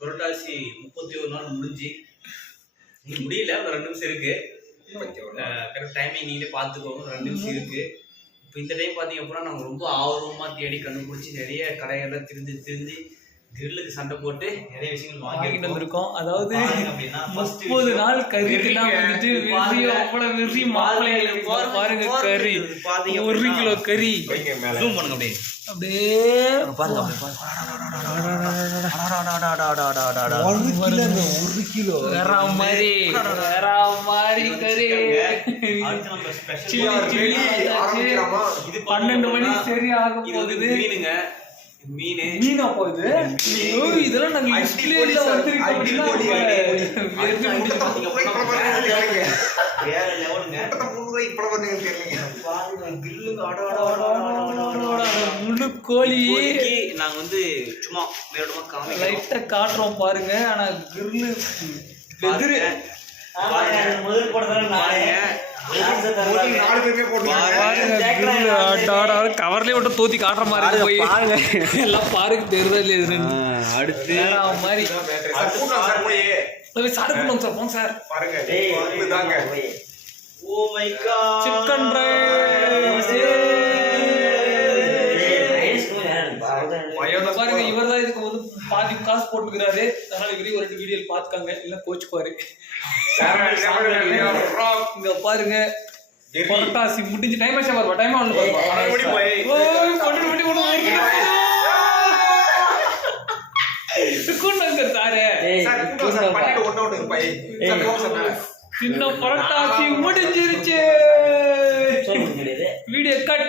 புரட்டாசி 31 நாள் முடிஞ்சு முடியல, ஒரு 2 நிமிஷம் இருக்கு. கரெக்ட் டைமிங் நீங்களே பார்த்துக்கோங்க, 2 நிமிஷம் இருக்கு. இப்போ இந்த டைம் பார்த்தீங்க அப்படின்னா நாங்கள் ரொம்ப ஆர்வமாக தேடி கண்டுபிடிச்சி நிறைய கடையெல்லாம் திரிஞ்சு கிரில்லுக்கு சண்டை போட்டு நிறைய விஷயங்கள் வாங்கிட்டு வந்திருக்கோம். அதாவது 30 நாள் கறிக்கெல்லாம் வந்துட்டு வெறி மாப்பிள்ளைகளுக்கு பாருங்க, கறி 1 கிலோ கறி ஜூம் பண்ணுங்க அப்படியே பாருங்க. 1 கிலோ வேற மாதிரி கறி. இது 12 மணி சரி ஆக போகுது. மீனா போகுது. இதெல்லாம் நாங்க லிஸ்ட்ல வச்சிருக்கோம். வேற லெவலுங்க. முழு கோழி நாங்க வந்து சும்மா மேலோட்டமா காமிக்கிறோம், லைட்டா காட்டுறோம் பாருங்க. ஆனா கிரில்லு வெதிரு முதல் போடுறதால கவர்லயே விட்டு தூத்தி காட்டுற மாதிரி போய் எல்லாம் பாருங்க தெரியுது. அடுத்து மாதிரி சாப்பிடுவோம் சார். போங்க sir. Oh my God, chicken பாருங்க. இவர் தான் இதுக்கு வந்து பாதி காசு போட்டுக்கிறாரு. அதனால இவரையும் ஒரு 2 வீடியோ பாத்துக்காங்க, இல்ல கோச்சுக்குவாரு. இங்க பாருங்க, புரட்டாசி முடிஞ்சு டைம் ஆச்சா பாருங்க. டைம் ஆகல சின்ன புரட்டாசி முடிஞ்சிருச்சு. Video cut.